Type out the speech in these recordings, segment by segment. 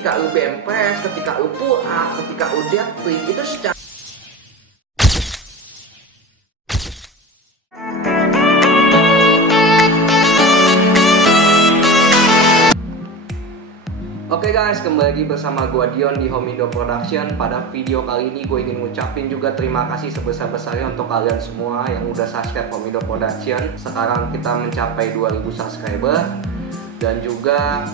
ketika lu bench press, ketika lu pull up, ketika lu deadlift itu secara Oke guys, kembali lagi bersama gua Dion di Homindo Production. Pada video kali ini gue ingin ngucapin juga terima kasih sebesar-besarnya untuk kalian semua yang udah subscribe Homindo Production. Sekarang kita mencapai 2000 subscriber. Dan juga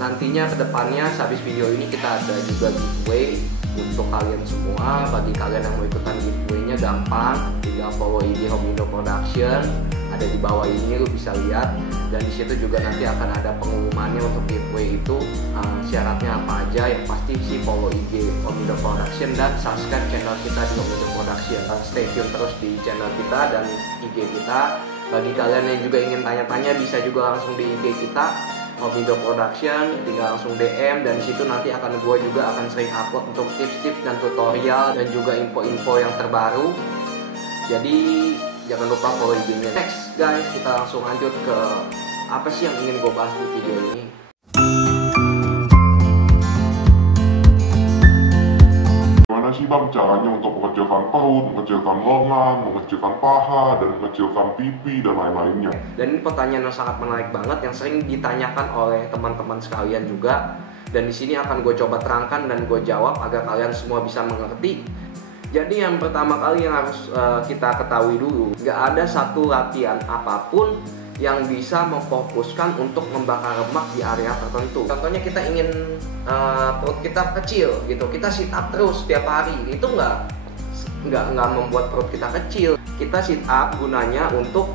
nantinya kedepannya habis video ini kita ada juga giveaway untuk kalian semua. Bagi kalian yang mau ikutan giveaway-nya gampang, tinggal follow IG Homindo Production. Ada di bawah ini, lu bisa lihat. Dan di situ juga nanti akan ada pengumumannya untuk giveaway itu. Syaratnya apa aja? Yang pasti sih follow IG Homindo Production dan subscribe channel kita di Homindo Production. Stay tune terus di channel kita dan IG kita. Bagi kalian yang juga ingin tanya-tanya, bisa juga langsung di IG kita Homindo Production, tinggal langsung DM. Dan disitu nanti gue juga akan sering upload untuk tips-tips dan tutorial dan juga info-info yang terbaru. Jadi jangan lupa follow IG-nya. Next guys, kita langsung lanjut ke apa sih yang ingin gue bahas di video ini. Gimana sih bang caranya untuk mengecilkan perut, mengecilkan lengan, mengecilkan paha, dan mengecilkan pipi, dan lain-lainnya? Dan ini pertanyaan yang sangat menarik banget yang sering ditanyakan oleh teman-teman sekalian juga. Dan di sini akan gue coba terangkan dan gue jawab agar kalian semua bisa mengerti. Jadi yang pertama kali yang harus kita ketahui dulu, nggak ada satu latihan apapun yang bisa memfokuskan untuk membakar lemak di area tertentu. Contohnya kita ingin perut kita kecil gitu, kita sit up terus setiap hari, itu nggak membuat perut kita kecil. Kita sit up gunanya untuk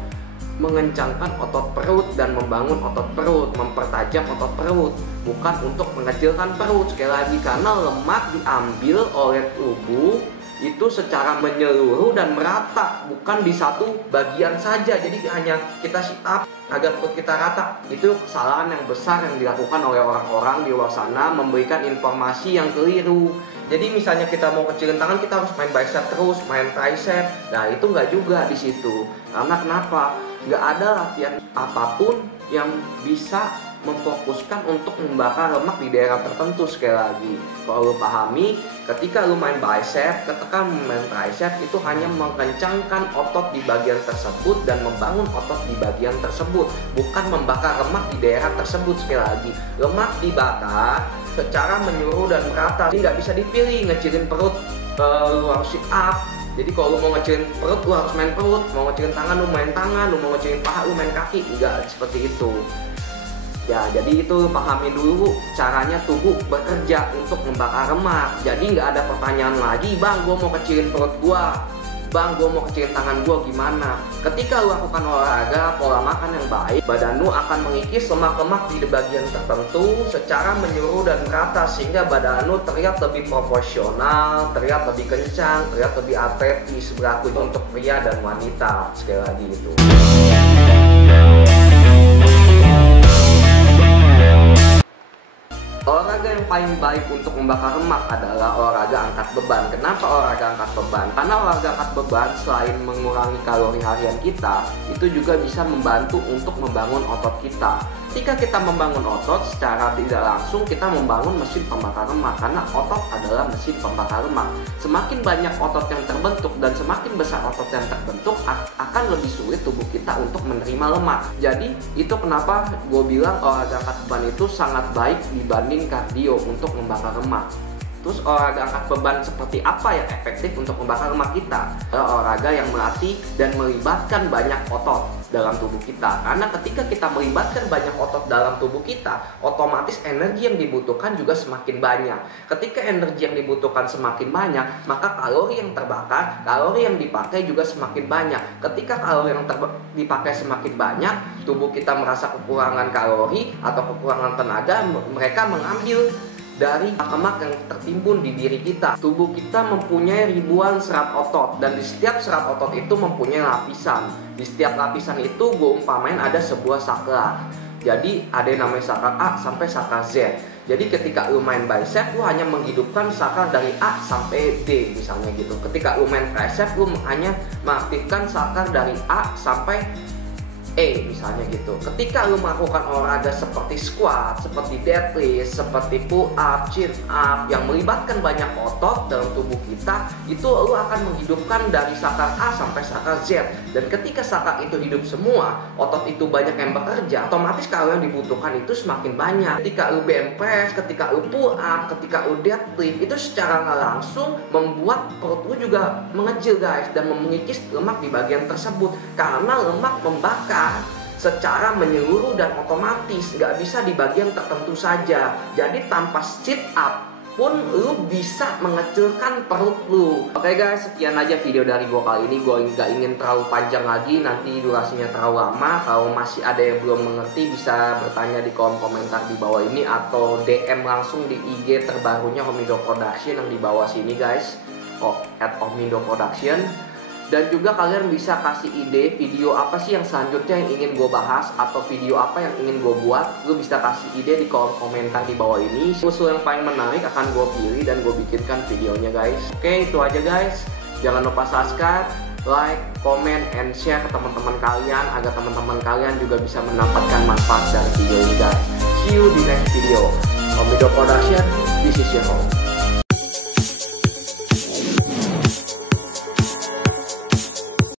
mengencangkan otot perut dan membangun otot perut, mempertajam otot perut, bukan untuk mengecilkan perut. Sekali lagi, karena lemak diambil oleh tubuh itu secara menyeluruh dan merata, bukan di satu bagian saja. Jadi hanya kita sit up agar perut kita rata. Itu kesalahan yang besar yang dilakukan oleh orang-orang di luar sana, memberikan informasi yang keliru. Jadi misalnya kita mau kecilin tangan, kita harus main bicep terus, main tricep. Nah itu nggak juga di situ. Karena kenapa? Nggak ada latihan apapun yang bisa memfokuskan untuk membakar lemak di daerah tertentu. Sekali lagi, kalau lu pahami, ketika lu main bicep, ketika main tricep, itu hanya mengencangkan otot di bagian tersebut dan membangun otot di bagian tersebut, bukan membakar lemak di daerah tersebut. Sekali lagi, lemak dibakar secara menyeluruh dan merata. Jadi nggak bisa dipilih, ngecilin perut lu harus sit up. Jadi kalau lu mau ngecilin perut, lu harus main perut. Mau ngecilin tangan, lu main tangan. Lu mau ngecilin paha, lu main kaki. Enggak seperti itu. Ya, jadi itu pahami dulu caranya tubuh bekerja untuk membakar lemak. Jadi nggak ada pertanyaan lagi, bang, gue mau kecilin perut gue, bang, gue mau kecilin tangan gue, gimana? Ketika lu lakukan olahraga, pola makan yang baik, badan lu akan mengikis lemak-lemak di bagian tertentu secara menyeluruh dan merata, sehingga badan lu terlihat lebih proporsional, terlihat lebih kencang, terlihat lebih atletis, berlaku untuk pria dan wanita. Sekali lagi itu. Olahraga yang paling baik untuk membakar lemak adalah olahraga angkat beban. Kenapa olahraga angkat beban? Karena olahraga angkat beban selain mengurangi kalori harian kita, itu juga bisa membantu untuk membangun otot kita. Ketika kita membangun otot, secara tidak langsung kita membangun mesin pembakar lemak. Karena otot adalah mesin pembakar lemak. Semakin banyak otot yang terbentuk dan semakin besar otot yang terbentuk, akan lebih sulit tubuh kita untuk menerima lemak. Jadi itu kenapa gue bilang olahraga angkat beban itu sangat baik dibanding kardio untuk membakar lemak. Terus olahraga angkat beban seperti apa yang efektif untuk membakar lemak kita? Olahraga yang melatih dan melibatkan banyak otot dalam tubuh kita. Karena ketika kita melibatkan banyak otot dalam tubuh kita, otomatis energi yang dibutuhkan juga semakin banyak. Ketika energi yang dibutuhkan semakin banyak, maka kalori yang terbakar, kalori yang dipakai juga semakin banyak. Ketika kalori yang dipakai semakin banyak, tubuh kita merasa kekurangan kalori atau kekurangan tenaga, mereka mengambil dari lemak yang tertimbun di diri kita. Tubuh kita mempunyai ribuan serat otot, dan di setiap serat otot itu mempunyai lapisan. Di setiap lapisan itu gue umpamain ada sebuah saklar. Jadi ada yang namanya saklar A sampai saklar Z. Jadi ketika lu main bicep, lu hanya menghidupkan saklar dari A sampai D misalnya gitu. Ketika lu main tricep, lu hanya mengaktifkan saklar dari A sampai misalnya gitu. Ketika lu melakukan olahraga seperti squat, seperti deadlift, seperti pull up, chin up yang melibatkan banyak otot dalam tubuh kita, itu lu akan menghidupkan dari sakar A sampai sakar Z. Dan ketika sakar itu hidup semua, otot itu banyak yang bekerja, otomatis kalau yang dibutuhkan itu semakin banyak. Ketika lu bench press, ketika lu pull up, ketika lu deadlift, itu secara nggak langsung membuat perut lu juga mengecil guys, dan mengikis lemak di bagian tersebut, karena lemak membakar secara menyeluruh dan otomatis, nggak bisa di bagian tertentu saja. Jadi tanpa sit up pun lu bisa mengecilkan perut lu. Oke guys, sekian aja video dari gua kali ini. Gua nggak ingin terlalu panjang lagi, nanti durasinya terlalu lama. Kalau masih ada yang belum mengerti, bisa bertanya di kolom komentar di bawah ini, atau DM langsung di IG terbarunya Homido Production yang di bawah sini guys, @Homido Production. Dan juga kalian bisa kasih ide video apa sih yang selanjutnya yang ingin gue bahas, atau video apa yang ingin gue buat. Lu bisa kasih ide di kolom komentar di bawah ini. Usul yang paling menarik akan gue pilih dan gue bikinkan videonya guys. Oke, itu aja guys. Jangan lupa subscribe, like, comment, and share ke teman-teman kalian, agar teman-teman kalian juga bisa mendapatkan manfaat dari video ini guys. See you di next video. Homido Production, this is your home.